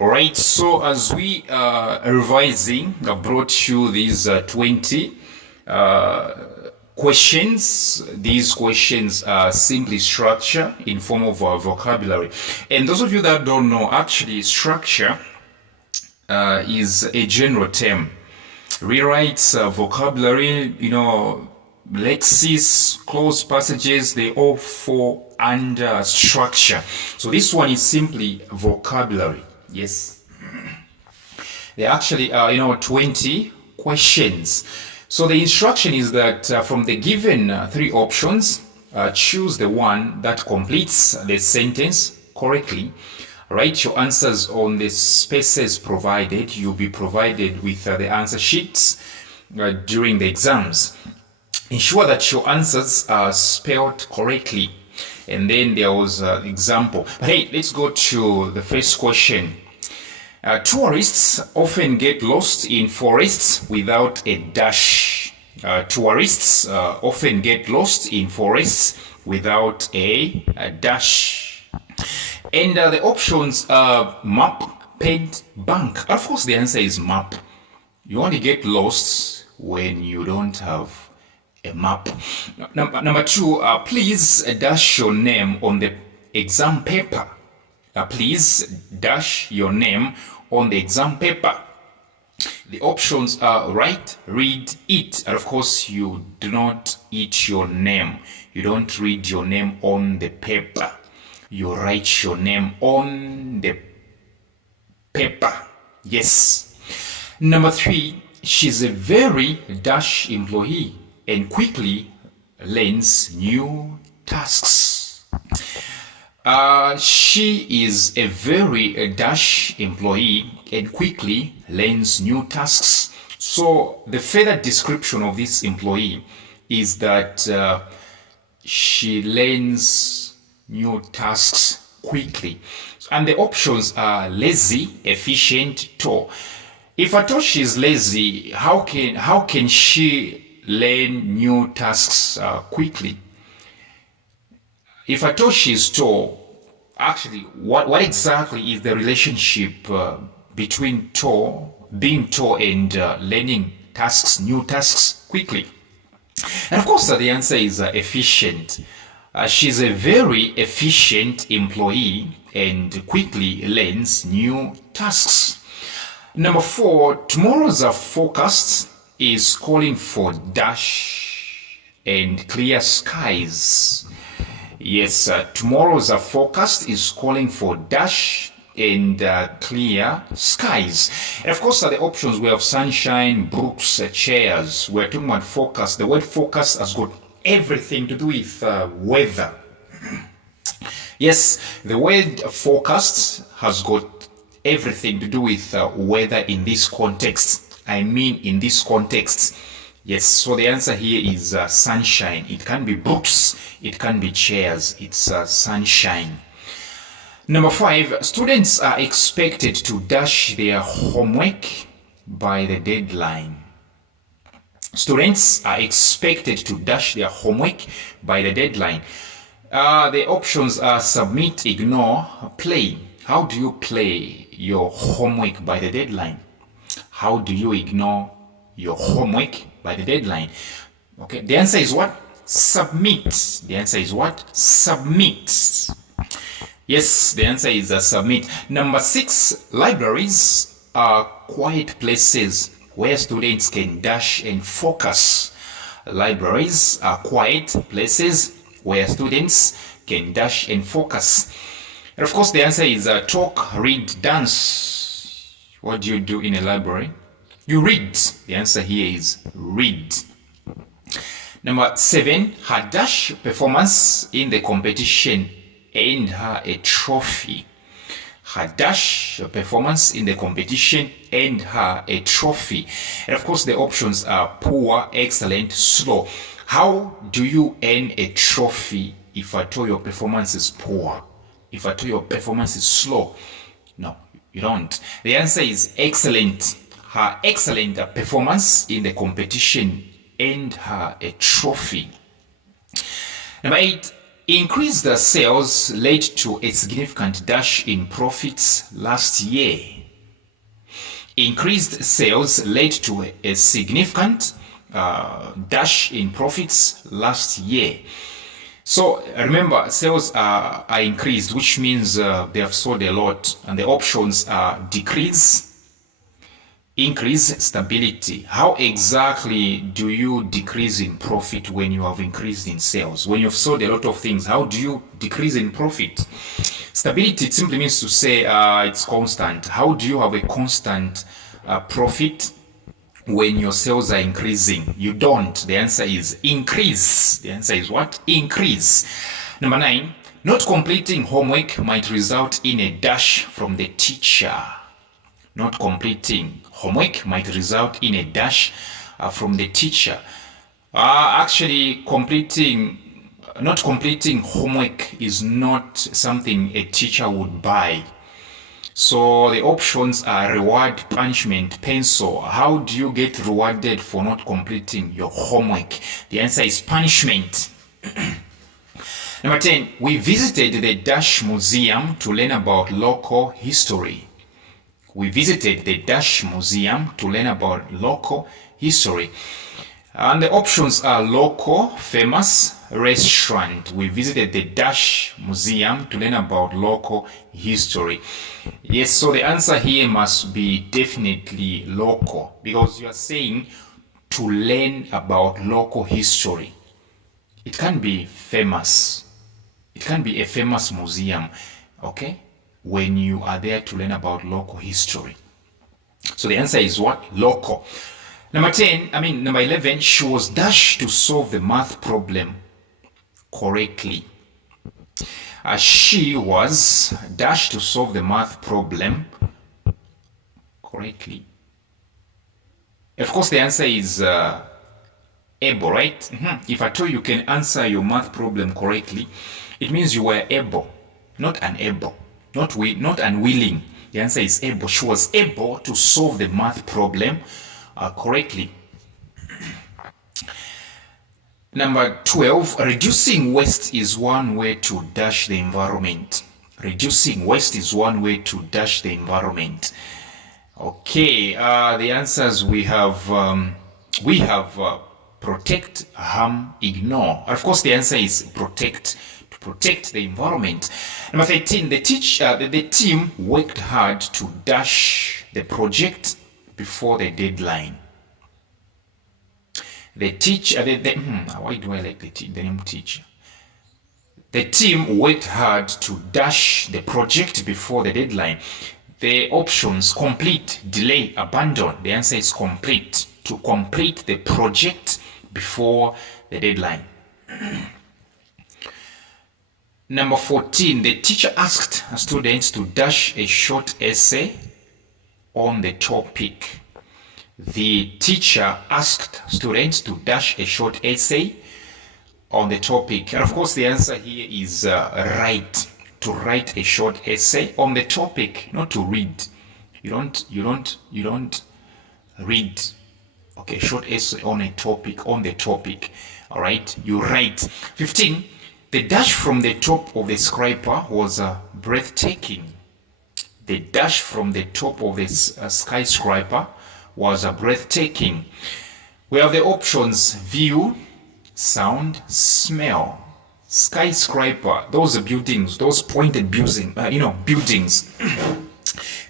Alright, so as we revising, I brought you these 20 questions. These questions are simply structure in form of vocabulary. And those of you that don't know, actually structure is a general term. Rewrites, vocabulary, lexis, closed passages, they all fall under structure. So this one is simply vocabulary. Yes. There actually are, 20 questions. So the instruction is that from the given 3 options, choose the one that completes the sentence correctly. Write your answers on the spaces provided. You'll be provided with the answer sheets during the exams. Ensure that your answers are spelled correctly. And then there was an example. But hey, let's go to the first question. Tourists often get lost in forests without a dash. Tourists often get lost in forests without a dash. And the options are map, paint, bank. Of course, the answer is map. You only get lost when you don't have a map. Number 2, please dash your name on the exam paper. Please dash your name on the exam paper. The options are write, read, eat. And of course, you do not eat your name. You don't read your name on the paper. You write your name on the paper. Yes. Number 3, she's a very dash employee and quickly learns new tasks. She is a very dash employee and quickly learns new tasks. So the further description of this employee is that she learns new tasks quickly. And the options are lazy, efficient, tall. If at all she's lazy, how can she learn new tasks quickly? If I told she's tall, actually, what exactly is the relationship between being tall and learning tasks, new tasks quickly? And of course, the answer is efficient. She's a very efficient employee and quickly learns new tasks. Number 4, tomorrow's forecast is calling for dash and clear skies. Yes, tomorrow's forecast is calling for dash and clear skies. And of course, the options we have sunshine, brooks, chairs. We're talking about forecast. The word forecast has got everything to do with weather. Yes, the word forecast has got everything to do with weather in this context. I mean, in this context. Yes, so the answer here is sunshine. It can be books, it can be chairs. It's sunshine. Number 5, students are expected to dash their homework by the deadline. Students are expected to dash their homework by the deadline. The options are submit, ignore, play. How do you play your homework by the deadline? How do you ignore your homework by the deadline? Okay, the answer is what? Submit. The answer is what? Submit. Yes, the answer is submit. Number 6, libraries are quiet places where students can dash and focus. Libraries are quiet places where students can dash and focus. And of course, the answer is talk, read, dance. What do you do in a library? You read. The answer here is read. Number 7, her dash performance in the competition earned her a trophy. Her dash performance in the competition earned her a trophy. And of course, the options are poor, excellent, slow. How do you earn a trophy if at all your performance is poor? If at all your performance is slow? No, you don't. The answer is excellent. Her excellent performance in the competition earned her a trophy. Number 8, Increased sales led to a significant dash in profits last year. Increased sales led to a significant dash in profits last year. So remember, sales are increased, which means they have sold a lot, and the options are decrease, increase, stability. How exactly do you decrease in profit when you have increased in sales? When you've sold a lot of things, how do you decrease in profit? Stability, it simply means to say it's constant. How do you have a constant profit when your sales are increasing? You don't. The answer is increase. The answer is what? Increase. Number 9, not completing homework might result in a dash from the teacher. Not completing homework might result in a dash from the teacher. Actually, not completing homework is not something a teacher would buy. So the options are reward, punishment, pencil. How do you get rewarded for not completing your homework? The answer is punishment. Number 10, we visited the Dash Museum to learn about local history. We visited the Dash Museum to learn about local history. And the options are local, famous, restaurant. We visited the Dash Museum to learn about local history. Yes, so the answer here must be definitely local, because you are saying to learn about local history. It can be famous. It can be a famous museum, okay, when you are there to learn about local history. So the answer is what? Local. Number 11, she was dashed to solve the math problem correctly. She was dashed to solve the math problem correctly. Of course, the answer is able, right? If I told you can answer your math problem correctly, it means you were able, not unable, not unwilling. The answer is able. She was able to solve the math problem correctly. Number 12, reducing waste is one way to dash the environment. Reducing waste is one way to dash the environment. Okay, the answers we have protect, harm, ignore. Of course, the answer is protect, to protect the environment. Number 13, the team worked hard to dash the project before the deadline. The teacher, why do I like the name teacher? The team worked hard to dash the project before the deadline. The options: complete, delay, abandon. The answer is complete, to complete the project before the deadline. Number 14, the teacher asked students to dash a short essay on the topic. The teacher asked students to dash a short essay on the topic. And of course, the answer here is write. To write a short essay on the topic, not to read. You don't read. Okay, short essay on a topic, on the topic. All right, you write. 15, the dash from the top of the skyscraper was breathtaking. The dash from the top of the skyscraper was breathtaking. We have the options: view, sound, smell. Skyscraper, those buildings, those pointed buildings.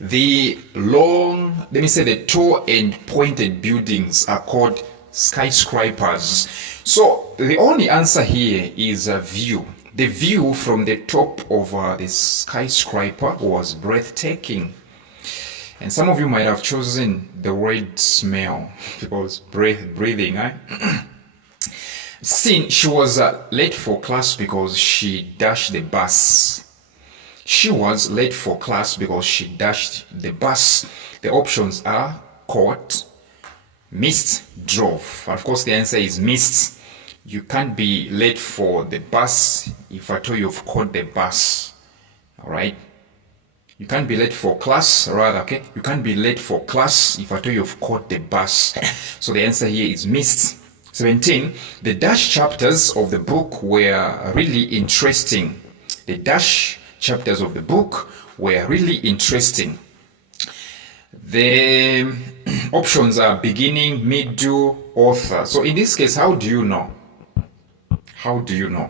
The long, let me say the tall and pointed buildings are called skyscrapers. So the only answer here is a view. The view from the top of the skyscraper was breathtaking. And some of you might have chosen the word smell because breathing, right? 16, she was late for class because she dashed the bus. She was late for class because she dashed the bus. The options are caught, missed, drove. Of course, the answer is missed. You can't be late for the bus if at all you've caught the bus. All right? You can't be late for class, rather, okay? You can't be late for class if at all you've caught the bus. So the answer here is missed. 17. The dash chapters of the book were really interesting. The dash chapters of the book were really interesting. The options are beginning, middle, author. So in this case, how do you know? How do you know?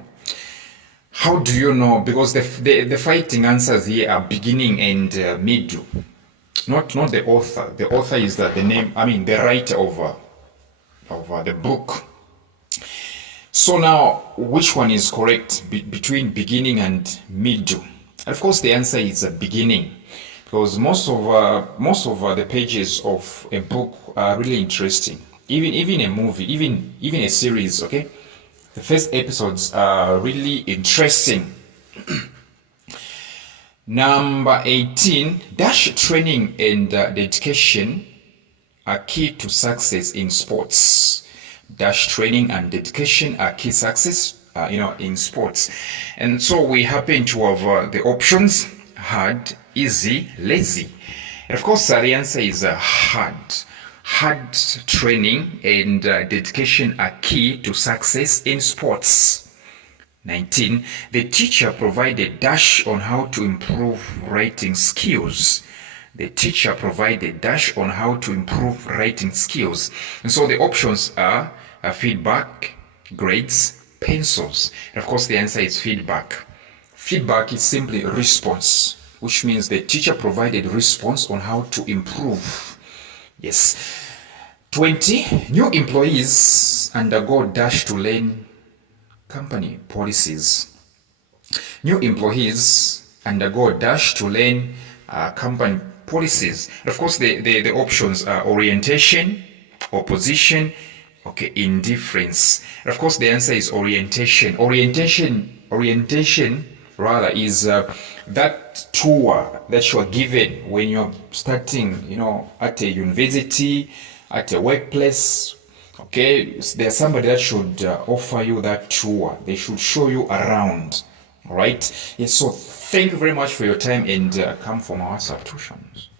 How do you know? Because the fighting answers here are beginning and middle. Not the author. The author is the name, the writer of the book. So now, which one is correct between beginning and middle? Of course, the answer is beginning, because most of the pages of a book are really interesting. Even a movie, even a series. Okay, the first episodes are really interesting. Number 18, dash training and dedication are key to success in sports. Dash training and dedication are key success, in sports. And so we happen to have the options: hard, easy, lazy. And of course, the answer is hard. Hard training and dedication are key to success in sports. 19. The teacher provided dash on how to improve writing skills. The teacher provided dash on how to improve writing skills. And so the options are feedback, grades, pencils. And of course, the answer is feedback. Feedback is simply response, which means the teacher provided response on how to improve. Yes. 20. New employees undergo dash to learn company policies. New employees undergo dash to learn company policies. And of course, the options are orientation, opposition, indifference. And of course, the answer is orientation. Orientation rather is that tour that you are given when you're starting, at a university, at a workplace. Okay, there's somebody that should offer you that tour. They should show you around. All right. Yes. So thank you very much for your time, and come for my WhatsApp tuitions.